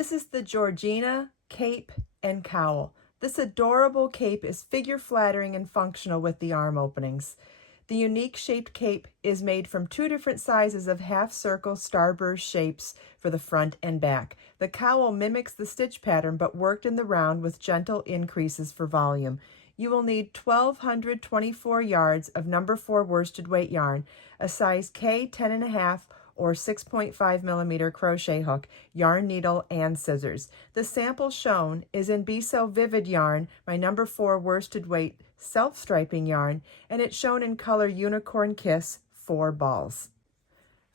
This is the Georgina Cape and Cowl. This adorable cape is figure flattering and functional with the arm openings. The unique shaped cape is made from 2 different sizes of half circle starburst shapes for the front and back. The cowl mimics the stitch pattern but worked in the round with gentle increases for volume. You will need 1,224 yards of number 4 worsted weight yarn, a size K 10.5 or 6.5 millimeter crochet hook, yarn needle, and scissors. The sample shown is in Be So Vivid yarn, my number 4 worsted weight self-striping yarn, and it's shown in color Unicorn Kiss 4 balls.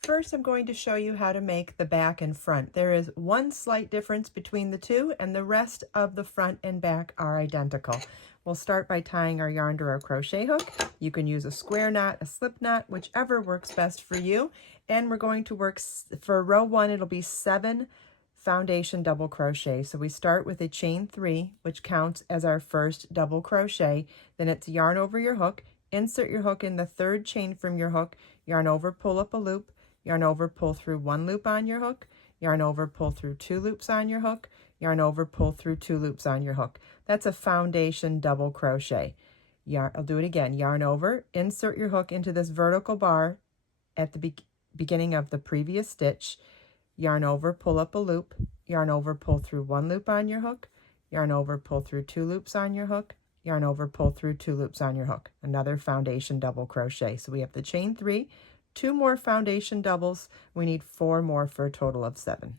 First, I'm going to show you how to make the back and front. There is one slight difference between the two, and the rest of the front and back are identical. We'll start by tying our yarn to our crochet hook. You can use a square knot, a slip knot, whichever works best for you. And we're going to work, for row 1, it'll be 7 foundation double crochet. So we start with a chain 3, which counts as our first double crochet. Then it's yarn over your hook, insert your hook in the 3rd chain from your hook, yarn over, pull up a loop, yarn over, pull through 1 loop on your hook, yarn over, pull through 2 loops on your hook, yarn over, pull through 2 loops on your hook. That's a foundation double crochet. I'll do it again. Yarn over, insert your hook into this vertical bar at the beginning of the previous stitch, yarn over, pull up a loop, yarn over, pull through 1 loop on your hook, yarn over, pull through 2 loops on your hook, yarn over, pull through 2 loops on your hook. Another foundation double crochet. So we have the chain 3, 2 more foundation doubles. We need 4 more for a total of 7.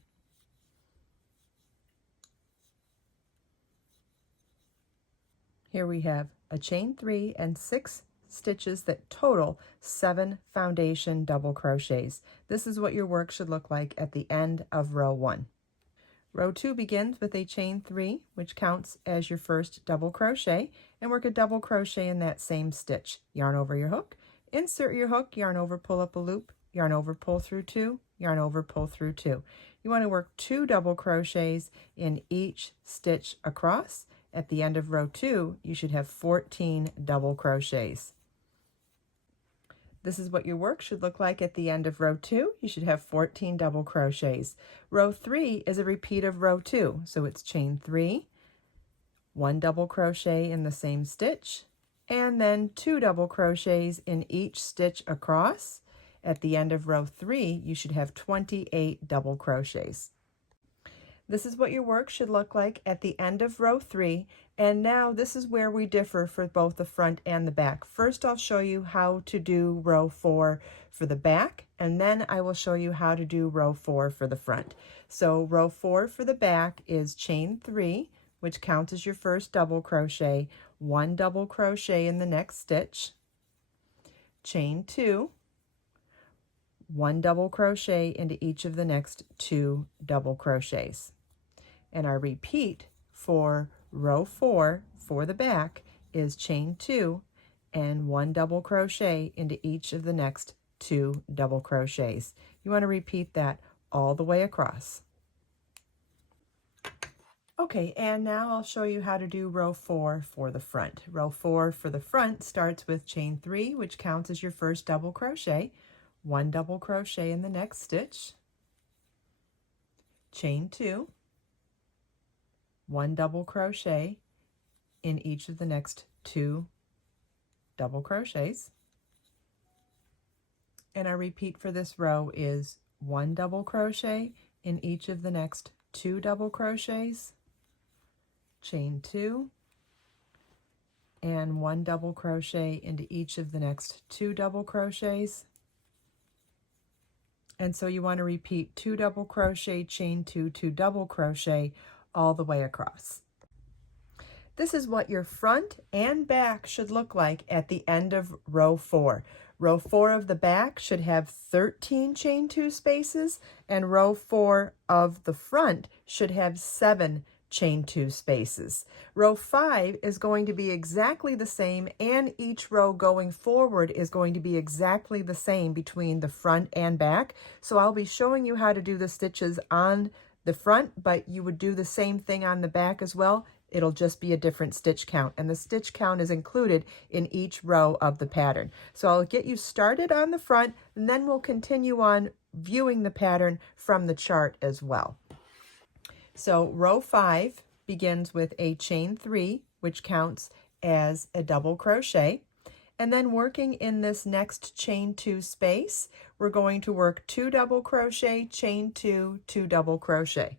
Here we have a chain 3 and 6 stitches that total 7 foundation double crochets. This is what your work should look like at the end of row 1. Row 2 begins with a chain 3, which counts as your first double crochet, and work a double crochet in that same stitch. Yarn over your hook, insert your hook, yarn over, pull up a loop, yarn over, pull through 2, yarn over, pull through 2. You want to work 2 double crochets in each stitch across. At the end of row 2, you should have 14 double crochets. This is what your work should look like at the end of row 2. You should have 14 double crochets. Row 3 is a repeat of row 2. So it's chain 3, 1 double crochet in the same stitch, and then 2 double crochets in each stitch across. At the end of row 3, you should have 28 double crochets. This is what your work should look like at the end of row 3, and now this is where we differ for both the front and the back. First, I'll show you how to do row 4 for the back, and then I will show you how to do row 4 for the front. So row 4 for the back is chain 3, which counts as your first double crochet, 1 double crochet in the next stitch, chain 2, 1 double crochet into each of the next 2 double crochets. And our repeat for row 4 for the back is chain 2 and 1 double crochet into each of the next 2 double crochets. You want to repeat that all the way across. Okay, and now I'll show you how to do row 4 for the front. Row 4 for the front starts with chain 3, which counts as your first double crochet, 1 double crochet in the next stitch, chain 2, 1 double crochet in each of the next 2 double crochets. And our repeat for this row is 1 double crochet in each of the next 2 double crochets, chain 2, and 1 double crochet into each of the next 2 double crochets. And so you want to repeat 2 double crochet, chain 2, 2 double crochet all the way across. This is what your front and back should look like at the end of row 4. Row 4 of the back should have 13 chain 2 spaces, and row 4 of the front should have 7 chain 2 spaces. Row 5 is going to be exactly the same, and each row going forward is going to be exactly the same between the front and back. So I'll be showing you how to do the stitches on the front, but you would do the same thing on the back as well. It'll just be a different stitch count, and the stitch count is included in each row of the pattern. So I'll get you started on the front, and then we'll continue on viewing the pattern from the chart as well. So row 5 begins with a chain 3, which counts as a double crochet. And then working in this next chain 2 space, we're going to work 2 double crochet, chain 2, 2 double crochet.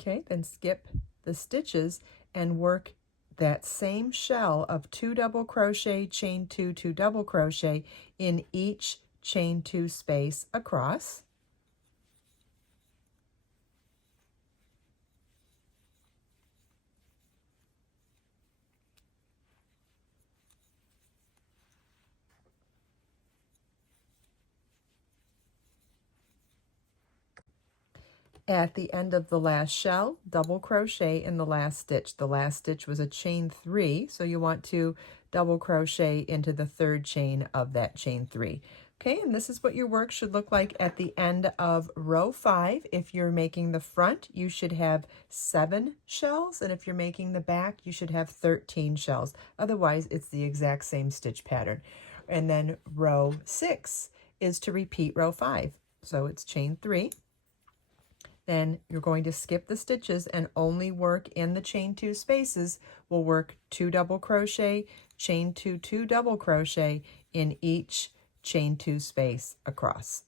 Okay, then skip the stitches and work that same shell of 2 double crochet, chain 2, 2 double crochet in each chain 2 space across. At the end of the last shell, double crochet in the last stitch. The last stitch was a chain 3, so you want to double crochet into the third chain of that chain 3. Okay, and this is what your work should look like at the end of row 5. If you're making the front, you should have 7 shells, and if you're making the back, you should have 13 shells. Otherwise, it's the exact same stitch pattern. And then row 6 is to repeat row 5. So it's chain 3. Then you're going to skip the stitches and only work in the chain 2 spaces. We'll work 2 double crochet, chain 2, 2 double crochet in each chain 2 space across.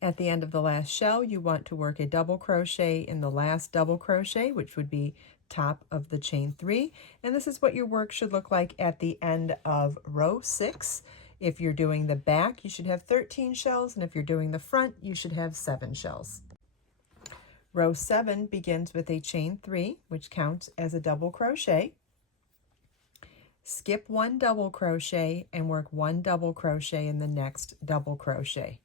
At the end of the last shell, you want to work a double crochet in the last double crochet, which would be top of the chain 3. And this is what your work should look like at the end of row 6. If you're doing the back, you should have 13 shells, and if you're doing the front, you should have 7 shells. Row 7 begins with a chain 3, which counts as a double crochet. Skip 1 double crochet and work 1 double crochet in the next double crochet.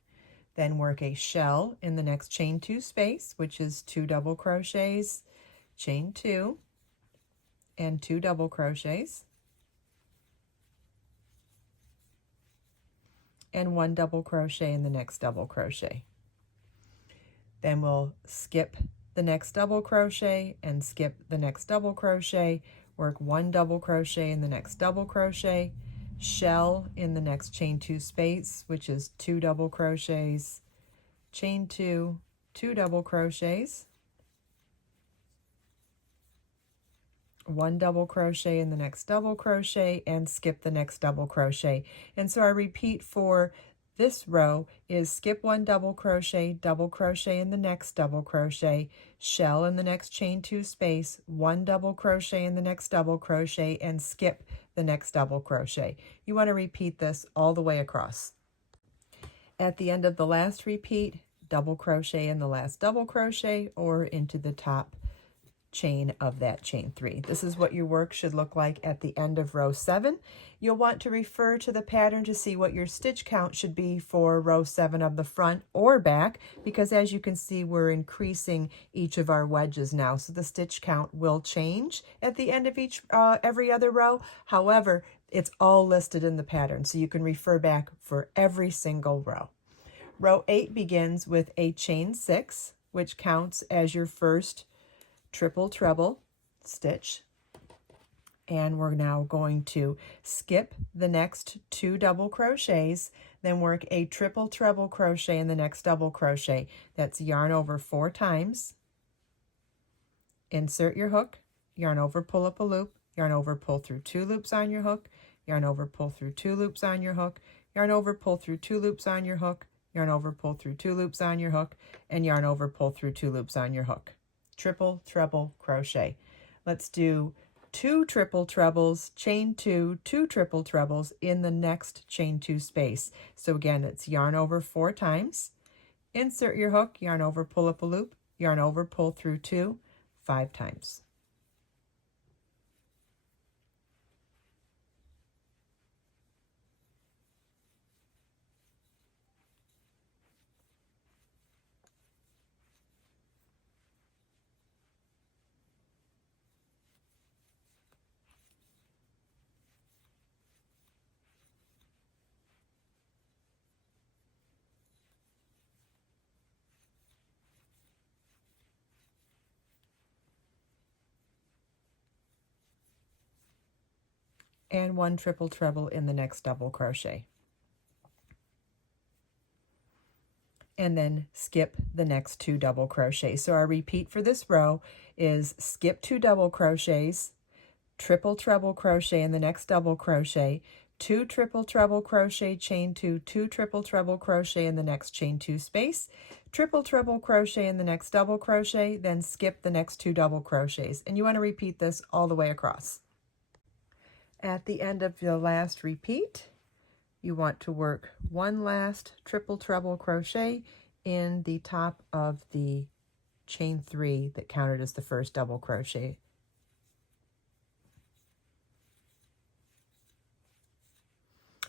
Then work a shell in the next chain 2 space, which is 2 double crochets, chain 2, and 2 double crochets, and 1 double crochet in the next double crochet. Then we'll skip the next double crochet and skip the next double crochet, work 1 double crochet in the next double crochet, shell in the next chain 2 space, which is 2 double crochets, chain 2, 2 double crochets, 1 double crochet in the next double crochet, and skip the next double crochet. And so our repeat for this row is skip 1 double crochet in the next double crochet, shell in the next chain 2 space, 1 double crochet in the next double crochet, and skip the next double crochet. You want to repeat this all the way across. At the end of the last repeat, double crochet in the last double crochet or into the top chain of that chain 3. This is what your work should look like at the end of row 7. You'll want to refer to the pattern to see what your stitch count should be for row 7 of the front or back, because as you can see, we're increasing each of our wedges now, so the stitch count will change at the end of each every other row. However, it's all listed in the pattern, so you can refer back for every single row. Row 8 begins with a chain 6, which counts as your first triple treble stitch, and we're now going to skip the next 2 double crochets, then work a triple treble crochet in the next double crochet. That's yarn over 4 times, insert your hook, yarn over, pull up a loop, yarn over, pull through 2 loops on your hook, yarn over, pull through 2 loops on your hook, yarn over, pull through 2 loops on your hook, yarn over, pull through 2 loops on your hook, and yarn over, pull through 2 loops on your hook. Triple treble crochet. Let's do 2 triple trebles, chain 2, 2 triple trebles in the next chain 2 space. So again, it's yarn over 4 times, insert your hook, yarn over, pull up a loop, yarn over, pull through 2, 5 times. and 1 triple treble in the next double crochet. And then skip the next 2 double crochets. So our repeat for this row is skip 2 double crochets, triple treble crochet in the next double crochet, 2 triple treble crochet, chain 2, 2 triple treble crochet in the next chain 2 space, triple treble crochet in the next double crochet, then skip the next 2 double crochets. And you want to repeat this all the way across. At the end of the last repeat, you want to work 1 last triple treble crochet in the top of the chain 3 that counted as the first double crochet.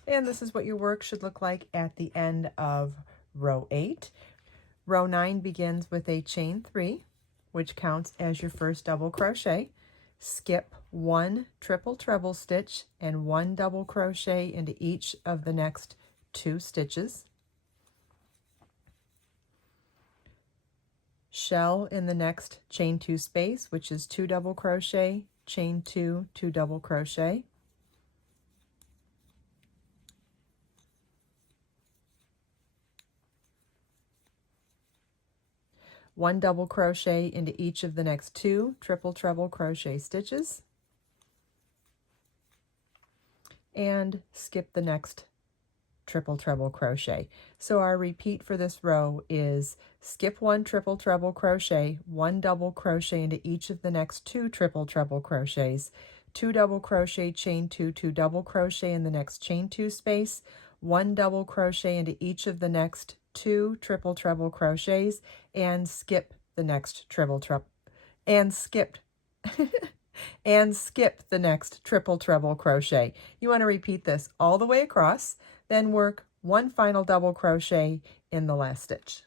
And this is what your work should look like at the end of row 8. Row 9 begins with a chain 3, which counts as your first double crochet. Skip 1 triple treble stitch and 1 double crochet into each of the next 2 stitches. Shell in the next chain 2 space, which is 2 double crochet, chain 2, 2 double crochet. One double crochet into each of the next 2 triple treble crochet stitches, and skip the next triple treble crochet. So our repeat for this row is skip 1 triple treble crochet, 1 double crochet into each of the next 2 triple treble crochets, 2 double crochet, chain 2, 2 double crochet in the next chain 2 space, 1 double crochet into each of the next 2 triple treble crochets, and skip the next triple treble and skip the next triple treble crochet. You want to repeat this all the way across, then work 1 final double crochet in the last stitch.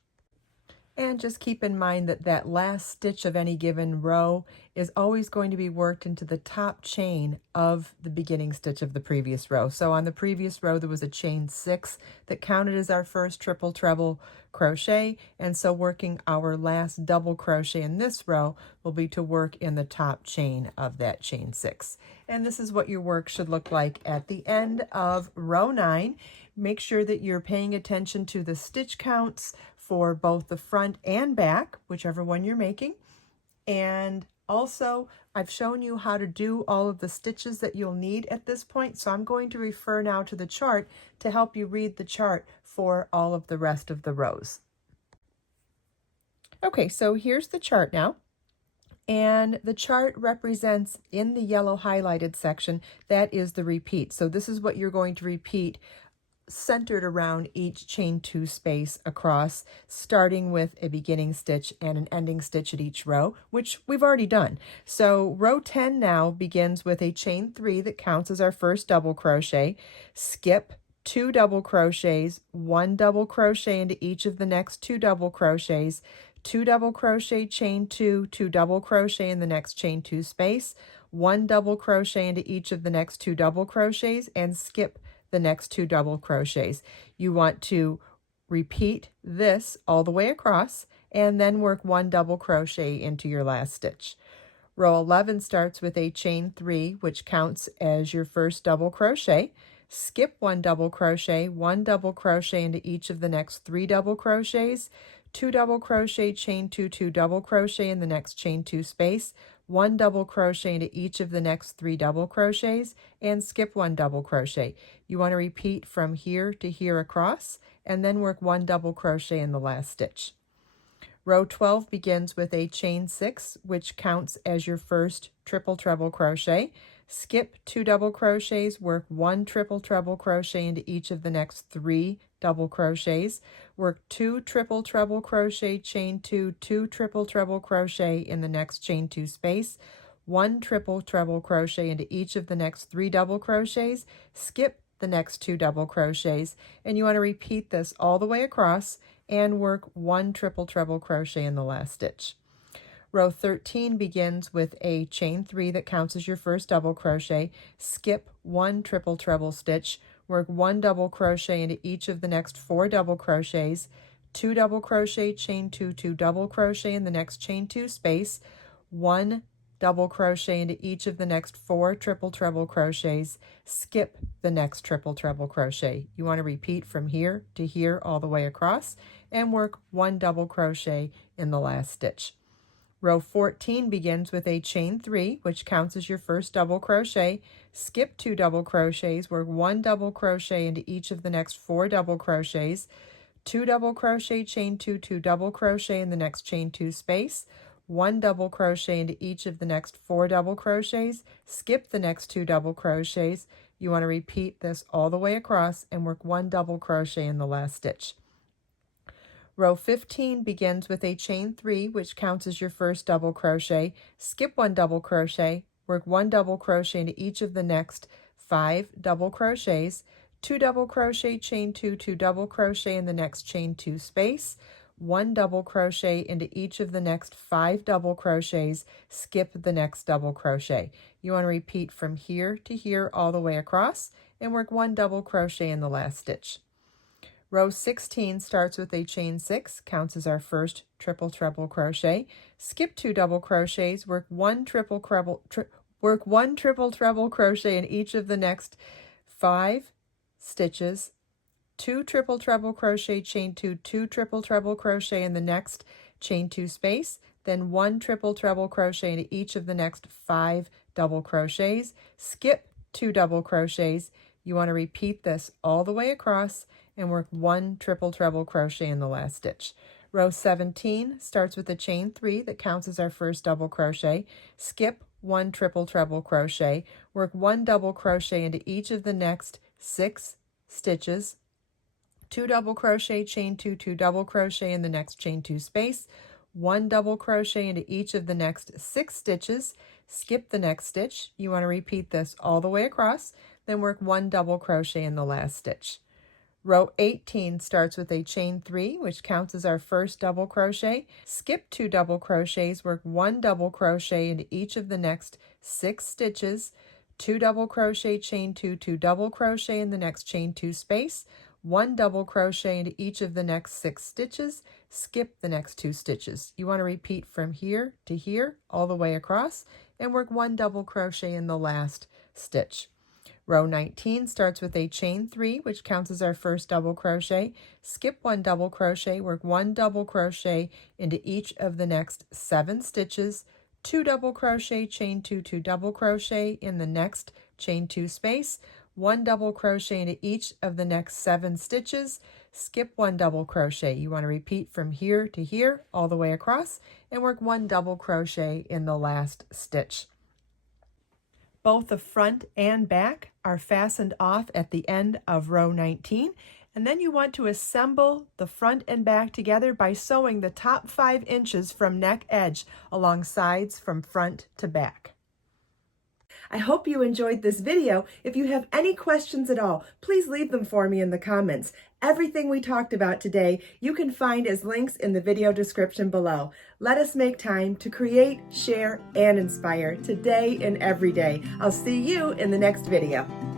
And just keep in mind that that last stitch of any given row is always going to be worked into the top chain of the beginning stitch of the previous row. So on the previous row, there was a chain 6 that counted as our first triple treble crochet. And so working our last double crochet in this row will be to work in the top chain of that chain 6. And this is what your work should look like at the end of row 9. Make sure that you're paying attention to the stitch counts for both the front and back, whichever one you're making. And also, I've shown you how to do all of the stitches that you'll need at this point, so I'm going to refer now to the chart to help you read the chart for all of the rest of the rows. Okay, so here's the chart now. And the chart represents, in the yellow highlighted section, that is the repeat. So this is what you're going to repeat centered around each chain 2 space across, starting with a beginning stitch and an ending stitch at each row, which we've already done. So row 10 now begins with a chain 3 that counts as our first double crochet. Skip 2 double crochets, 1 double crochet into each of the next 2 double crochets, 2 double crochet, chain 2, 2 double crochet in the next chain 2 space, 1 double crochet into each of the next 2 double crochets, and skip the next 2 double crochets. You want to repeat this all the way across and then work 1 double crochet into your last stitch. Row 11 starts with a chain 3, which counts as your first double crochet. Skip 1 double crochet, 1 double crochet into each of the next 3 double crochets, 2 double crochet, chain 2, 2 double crochet in the next chain 2 space, 1 double crochet into each of the next 3 double crochets, and skip 1 double crochet. You want to repeat from here to here across, and then work 1 double crochet in the last stitch. Row 12 begins with a chain 6, which counts as your first triple treble crochet. Skip 2 double crochets, work 1 triple treble crochet into each of the next 3 double crochets, work 2 triple treble crochet, chain 2, 2 triple treble crochet in the next chain 2 space, 1 triple treble crochet into each of the next 3 double crochets, skip the next 2 double crochets, and you want to repeat this all the way across and work 1 triple treble crochet in the last stitch. Row 13 begins with a chain 3 that counts as your first double crochet. Skip 1 triple treble stitch, work 1 double crochet into each of the next 4 double crochets, 2 double crochet, chain 2, 2 double crochet in the next chain 2 space, 1 double crochet into each of the next 4 triple treble crochets, skip the next triple treble crochet. You want to repeat from here to here all the way across and work 1 double crochet in the last stitch. Row 14 begins with a chain 3, which counts as your first double crochet. Skip 2 double crochets, work 1 double crochet into each of the next 4 double crochets, 2 double crochet, chain 2, 2 double crochet in the next chain 2 space, 1 double crochet into each of the next 4 double crochets, skip the next 2 double crochets. You want to repeat this all the way across and work 1 double crochet in the last stitch. Row 15 begins with a chain 3, which counts as your first double crochet. Skip 1 double crochet, work 1 double crochet into each of the next 5 double crochets, 2 double crochet, chain 2, 2 double crochet in the next chain 2 space, 1 double crochet into each of the next 5 double crochets, skip the next double crochet. You want to repeat from here to here all the way across and work 1 double crochet in the last stitch. Row 16 starts with a chain 6, counts as our first triple treble crochet. Skip 2 double crochets, work 1 triple treble crochet in each of the next 5 stitches, 2 triple treble crochet, chain 2, 2 triple treble crochet in the next chain 2 space, then 1 triple treble crochet into each of the next 5 double crochets, skip 2 double crochets. You want to repeat this all the way across and work 1 triple treble crochet in the last stitch. Row 17 starts with a chain 3 that counts as our first double crochet. Skip 1 triple treble crochet, work 1 double crochet into each of the next 6 stitches, 2 double crochet, chain 2, 2 double crochet in the next chain 2 space, 1 double crochet into each of the next 6 stitches, skip the next stitch. You want to repeat this all the way across, then work 1 double crochet in the last stitch. Row 18 starts with a chain 3, which counts as our first double crochet. Skip 2 double crochets, work 1 double crochet into each of the next 6 stitches, 2 double crochet, chain 2, 2 double crochet in the next chain 2 space, 1 double crochet into each of the next 6 stitches, skip the next 2 stitches. You want to repeat from here to here all the way across and work 1 double crochet in the last stitch. Row 19 starts with a chain 3, which counts as our first double crochet. Skip 1 double crochet, work 1 double crochet into each of the next 7 stitches, 2 double crochet, chain 2, 2 double crochet in the next chain 2 space, 1 double crochet into each of the next 7 stitches, skip 1 double crochet. You want to repeat from here to here all the way across and work 1 double crochet in the last stitch. Both the front and back are fastened off at the end of row 19, and then you want to assemble the front and back together by sewing the top 5 inches from neck edge along sides from front to back. I hope you enjoyed this video. If you have any questions at all, please leave them for me in the comments. Everything we talked about today you can find as links in the video description below. Let us make time to create, share, and inspire today and every day. I'll see you in the next video.